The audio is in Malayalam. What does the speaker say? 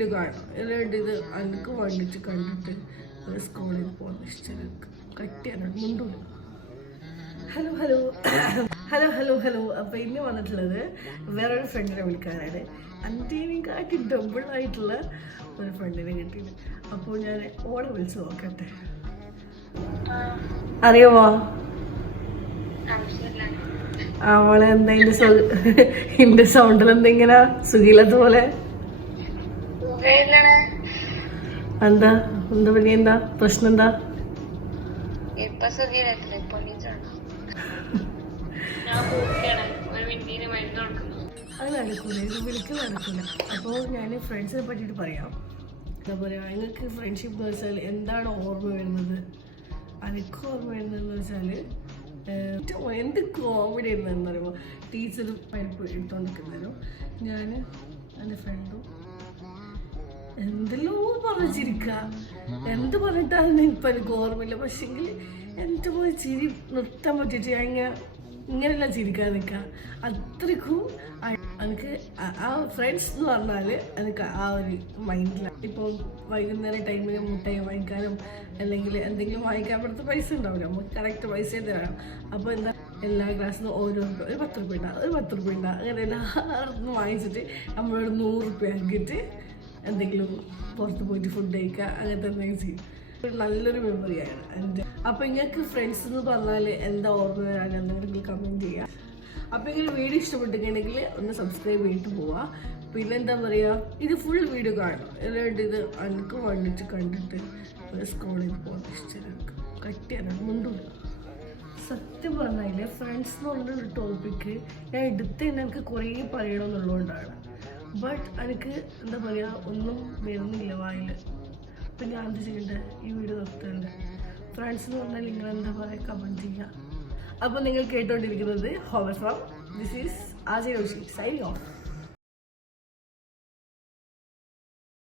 വീഡിയോ കാണണം. എന്നിട്ട് ഇത് എനിക്ക് വേണ്ടിയിട്ട് കണ്ടിട്ട് സ്കൂളിൽ പോകുന്ന ഇഷ്ടം കട്ടിയാണ് മുണ്ടൂല. Hello hello hello hello hello. അപ്പോൾ ഇന്ന് വന്നിട്ടുള്ളത് വേറൊരു ഫ്രണ്ടിനെ വിളിക്കാനാണ്. അന്തേനെയും കാട്ടി ഡബിളായിട്ടുള്ള ഒരു ഫ്രണ്ടിനെ കിട്ടിയത്. അപ്പോൾ ഞാൻ ഓളെ വിളിച്ച് നോക്കട്ടെ. അറിയാമോ അവളെ എന്താ എന്റെ സൗണ്ടിൽ എന്തെങ്ങനെ സുഖില്ലാത്ത പോലെ? എന്താ എന്താ പനി? എന്താ പ്രശ്നം? എന്താ അത് നടക്കൂല, ഇത് വിളിക്കൽ നടക്കൂല. അപ്പോൾ ഞാൻ ഫ്രണ്ട്സിനെ പറ്റിയിട്ട് പറയാം. എന്താ പറയുക, നിങ്ങൾക്ക് ഫ്രണ്ട്ഷിപ്പ് എന്ന് വെച്ചാൽ എന്താണ് ഓർമ്മ വരുന്നത്? എനിക്ക് ഓർമ്മ വരുന്നതെന്ന് വെച്ചാൽ എന്ത് കോമഡി ആയിരുന്നെന്ന് പറയുമ്പോൾ, ടീച്ചറും പരിപ്പ് എടുത്തോണ്ടിരിക്കുന്നേരം ഞാൻ എൻ്റെ ഫ്രണ്ടും എന്തെല്ലോ പറഞ്ഞിരിക്കുക. എന്ത് പറഞ്ഞിട്ടാണെന്ന് ഇപ്പം എനിക്ക് ഓർമ്മയില്ല. പക്ഷെങ്കിൽ എൻ്റെ പോയി ചിരി നിർത്താൻ പറ്റിയിട്ട് ഞാൻ ഇങ്ങനെയല്ല ചിരിക്കാൻ നിൽക്കുക. അത്രയ്ക്കും എനിക്ക് ആ ഫ്രണ്ട്സ് എന്ന് പറഞ്ഞാൽ എനിക്ക് ആ ഒരു മൈൻഡിലാണ്. ഇപ്പോൾ വൈകുന്നേരം ടൈമിൽ മുട്ടായി വാങ്ങിക്കാനും അല്ലെങ്കിൽ എന്തെങ്കിലും വാങ്ങിക്കാൻ പറ്റുന്ന പൈസ ഉണ്ടാവില്ല, നമുക്ക് കറക്റ്റ് പൈസ തരാം. അപ്പോൾ എന്താ, എല്ലാ ക്ലാസ്സിലും ഓരോ ഒരു 10 രൂപ ഉണ്ടാകും, ഒരു 10 രൂപ ഉണ്ടാകും. അങ്ങനെ എല്ലാവർക്കും വാങ്ങിച്ചിട്ട് നമ്മളോട് 100 രൂപ ആക്കിയിട്ട് എന്തെങ്കിലും പുറത്ത് പോയിട്ട് ഫുഡ് കഴിക്കുക, അങ്ങനത്തെ എന്തെങ്കിലും ചെയ്യും. നല്ലൊരു മെമ്മറിയാണ് എൻ്റെ. അപ്പോൾ നിങ്ങൾക്ക് ഫ്രണ്ട്സ് എന്ന് പറഞ്ഞാൽ എന്താ ഓർമ്മ വരാൻ എന്തെങ്കിലും കമൻറ്റ് ചെയ്യുക. അപ്പോൾ ഇങ്ങനെ വീഡിയോ ഇഷ്ടപ്പെട്ടിട്ടുണ്ടെങ്കിൽ ഒന്ന് സബ്സ്ക്രൈബ് ചെയ്തിട്ട് പോവാം. പിന്നെ എന്താ പറയുക, ഇത് ഫുൾ വീഡിയോ കാണണം. എന്നിട്ട് ഇത് എനിക്ക് വേണ്ടിയിട്ട് കണ്ടിട്ട് സ്കൂളിൽ പോകുന്ന ഇഷ്ടം കട്ടിയാണ് മുണ്ടൂല. സത്യം പറഞ്ഞാൽ ഫ്രണ്ട്സ് എന്ന് പറഞ്ഞൊരു ടോപ്പിക്ക് ഞാൻ എടുത്ത് തന്നെ എനിക്ക് കുറേ പറയണമെന്നുള്ളതുകൊണ്ടാണ്. ബട്ട് എനിക്ക് എന്താ പറയുക, ഒന്നും വരുന്നില്ല വായിൽ. അപ്പം ഞാൻ എന്ത് ചെയ്യേണ്ടത്? ഈ വീഡിയോ നിർത്തേണ്ട. ഫ്രണ്ട്സ് എന്ന് പറഞ്ഞാൽ നിങ്ങൾ എന്താ പറയുക, കമൻറ്റ് ചെയ്യുക. അപ്പോൾ നിങ്ങൾ കേട്ടുകൊണ്ടിരിക്കുന്നത് hover from this is Ajay Roshi signing of.